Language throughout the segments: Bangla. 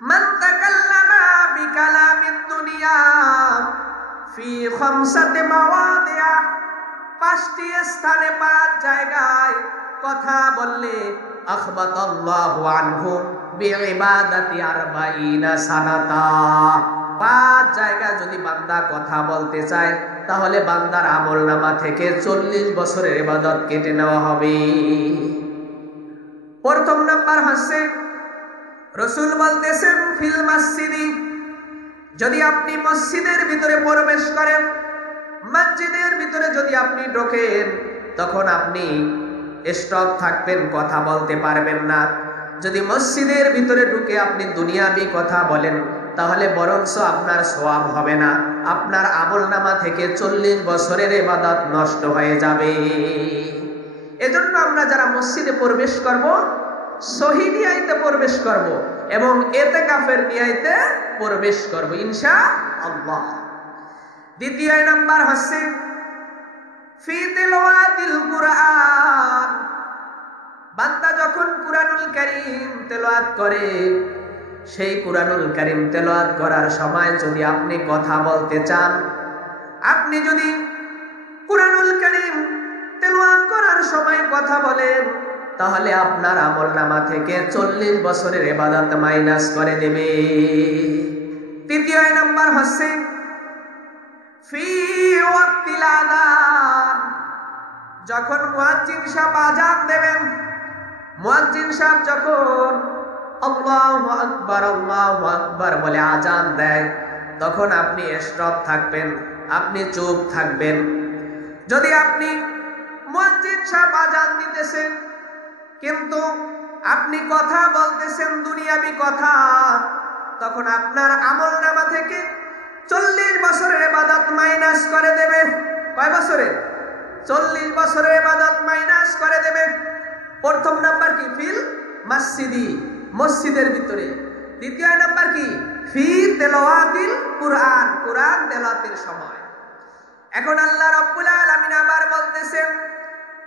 মান তাকাল্লামা বিকালামিদ দুনিয়া ফি খামসাতি মাওয়াদিআ, পাঁচটি স্থানে পাঁচ জায়গায় কথা বললে আখবাতাল্লাহু আনহু বিইবাদাতি 40 সানাতা। পাঁচ জায়গায় যদি বান্দা কথা বলতে চায় তাহলে বান্দার আমলনামা থেকে 40 বছরের ইবাদত কেটে নেওয়া হবে। প্রথম নাম্বার হচ্ছে রাসূল বলতেছেন ফিল মসজিদি, যদি আপনি মসজিদের ভিতরে প্রবেশ করেন, মসজিদের ভিতরে যদি আপনি ঢোকেন, তখন আপনি স্টপ থাকবেন, কথা বলতে পারবেন না। যদি মসজিদের ভিতরে ঢুকে আপনি দুনিয়াবি কথা বলেন তাহলে বরঞ্চ আপনার সওয়াব হবে না, আপনার আমলনামা থেকে 40 বছরের ইবাদত নষ্ট হয়ে যাবে। এজন্য আমরা যারা মসজিদে প্রবেশ করব, সহি নিয়াতে প্রবেশ করব এবং ইতিকাফের নিয়াতে প্রবেশ করব ইনশাআল্লাহ। দ্বিতীয় নাম্বার হচ্ছে ফি তিলাওয়াতিল কুরআন, বান্দা যখন কুরআনুল কারীম তেলাওয়াত করে, সেই কুরআনুল কারীম তেলাওয়াত করার সময় যদি আপনি কথা বলতে চান, আপনি যদি কুরআনুল কারীম তেলাওয়াত করার সময় কথা বলেন তাহলে আপনার আমলনামা থেকে 40 বছরের ইবাদত মাইনাস করে দেবে। তৃতীয় নাম্বার হচ্ছে ফি ওয়াক্তিল আযান, যখন মুয়াজ্জিন সাহেব আযান দেবেন, মুয়াজ্জিন সাহেব যখন আল্লাহু আকবার বলে আযান দেয়, তখন আপনি স্টপ থাকবেন, আপনি চুপ থাকবেন। যদি আপনি মুয়াজ্জিন সাহেব আযান দিতেছেন কিন্তু আপনি কথা বলতেছেন দুনিয়াবি কথা, তখন আপনার আমলনামা থেকে 40 বছরের ইবাদত মাইনাস করে দেবে। কয় বছরের? 40 বছরের ইবাদত মাইনাস করে দেবে। প্রথম নাম্বার কি? ফিল মসজিদি, মসজিদের ভিতরে। দ্বিতীয় নাম্বার কি? ফি তিলাওয়াতিল কুরআন, কুরআন তেলাওয়াতের সময়। এখন আল্লাহ রাব্বুল আলামিন আবার বলতেছেন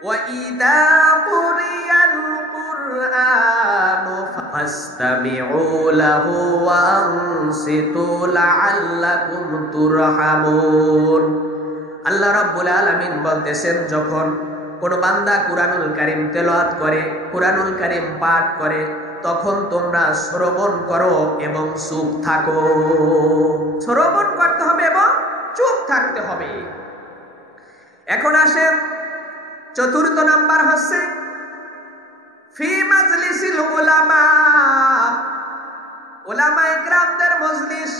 ওয়া ইযা কুরিয়াল কুরআনু ফাসতামিউ লাহু ওয়া আনসিতু লাআল্লাকুম তুরহামুন। আল্লাহ রাব্বুল আলামিন বলতেছেন, যখন কোন বান্দা কুরআনুল কারীম তেলাওয়াত করে, কুরআনুল কারীম পাঠ করে, তখন তোমরা শ্রবণ করো এবং চুপ থাকো। শ্রবণ করতে হবে এবং চুপ থাকতে হবে। এখন আসেন চতুর্থ নাম্বার হচ্ছে ফি মাজলিসিল উলামা, উলামায়ে কেরামদের মজলিস।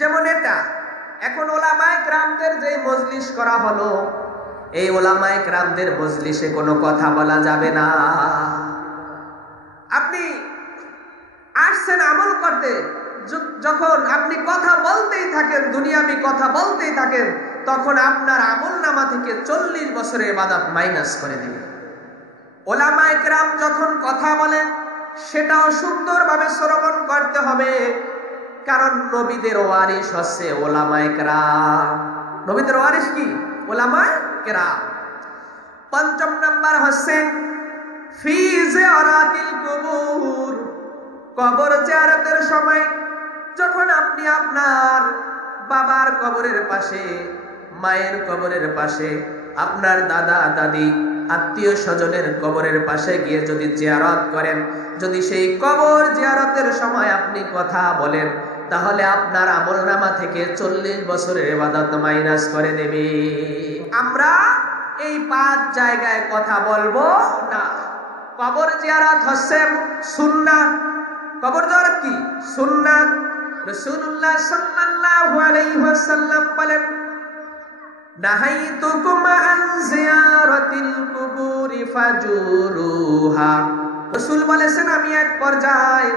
যেমন এটা এখন উলামায়ে কেরামদের যে মজলিস করা হলো, এই উলামায়ে কেরামদের মজলিসে কোনো কথা বলা যাবে না। আপনি আসছেন আমল করতে, যখন আপনি কথা বলতেই থাকেন, দুনিয়াবি কথা বলতেই থাকেন, তখন আপনার আমলনামা থেকে 40 বছরের ইবাদত মাইনাস করে দেবে। উলামায়ে কেরাম যখন কথা বলেন সেটাও সুন্দরভাবে শ্রবণ করতে হবে, কারণ নবীদের ওয়ারিস হচ্ছে উলামায়ে কেরাম। নবীদের ওয়ারিস কি? উলামায়ে কেরাম। পঞ্চম নাম্বার হচ্ছে ফি জিয়ারাতিল কুবুর, কবর জিয়ারতের সময় যখন আপনি আপনার বাবার কবরের পাশে, মায়ের কবরের পাশে, আপনার দাদা দাদি আত্মীয় স্বজনের কবরের পাশে গিয়ে যদি জিয়ারত করেন, যদি সেই কবর জিয়ারতের সময় আপনি কথা বলেন, তাহলে আপনার আমলনামা থেকে 40 বছরের ইবাদত মাইনাস করে দেবে। আমরা এই 5 জায়গায় কথা বলবো না। কবর জিয়ারত হচ্ছে সুন্নাহ। কবর জিয়ারত কি? সুন্নাহ। রাসূলুল্লাহ সাল্লাল্লাহু আলাইহি ওয়াসাল্লাম বলেন, নাহাইতুকুম আন জিয়ারাতিল কুবুরি ফাজুরুহা। রাসূল বলেছেন, আমি এক পর্যায়ে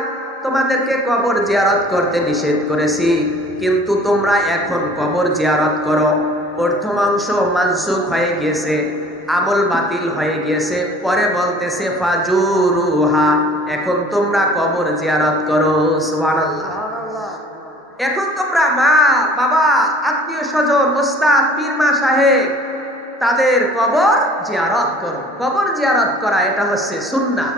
তোমাদেরকে কবর জিয়ারত করতে নিষেধ করেছি, কিন্তু তোমরা এখন কবর জিয়ারত করো। প্রথম অংশ মানসুখ হয়ে গিয়েছে, আমল বাতিল হয়ে গিয়েছে। পরে বলতেছে ফাজুরুহা, এখন তোমরা কবর জিয়ারত করো। সুবহানাল্লাহ। এখন তোমরা মা বাবা আত্মীয় স্বজন ওস্তাদ পীর মা সাহেব তাদের কবর জিয়ারত করো। কবর জিয়ারত করা এটা হচ্ছে সুন্নাহ।